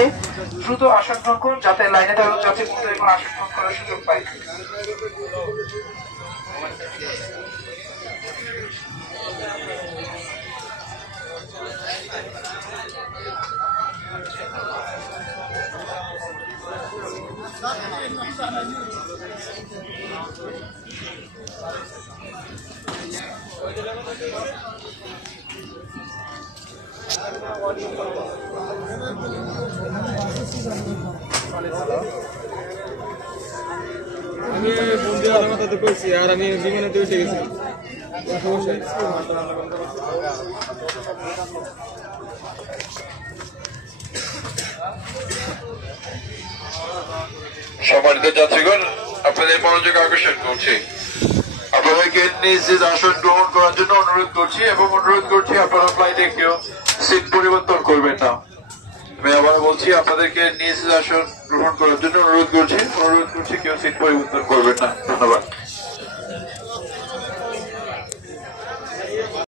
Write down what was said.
রেখে দ্রুত আসন গ্রহণ করুন, যাতে লাইনে দাঁড়ানো যাত্রী এবং আসন গ্রহণ করার সুযোগ পায়। আমি বন্ধু আমার সাথে করছি আর আমি বিমানে উঠে গেছি। সম্মানিত যাত্রীগণ, আপনাদের মনোযোগ আকর্ষণ করছি, আপনাদেরকে নিজ নিজ আসন গ্রহণ করার জন্য অনুরোধ করছি এবং অনুরোধ করছি আপনারা ফ্লাইটে কেউ সিট পরিবর্তন করবেন না। আমি আবার বলছি, আপনাদেরকে নিজ নিজ আসন গ্রহণ করার জন্য অনুরোধ করছি কেউ সিট পরিবর্তন করবেন না। ধন্যবাদ।